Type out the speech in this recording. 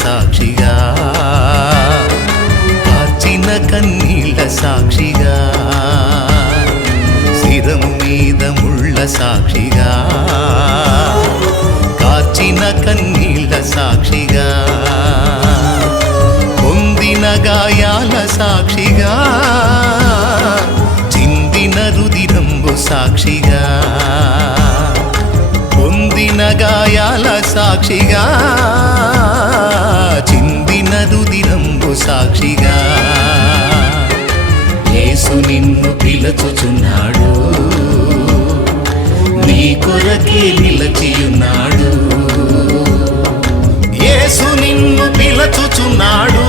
సాక్షిగా, కార్చిన కన్నీళ్ళ సాక్షిగా, శిరం మీద ముళ్ళ సాక్షిగా, కార్చిన కన్నీళ్ళ సాక్షిగా, పొందిన గాయాల సాక్షిగా, చిందిన రుదిరంబు సాక్షిగా, పొందిన గాయాల సాక్షిగా, చిందిన రుదిరంబు సాక్షిగా, యేసు నిన్ను పిలుచుచున్నాడు, నీ కొరకే నిలచియున్నాడు. యేసు నిన్ను పిలుచుచున్నాడు,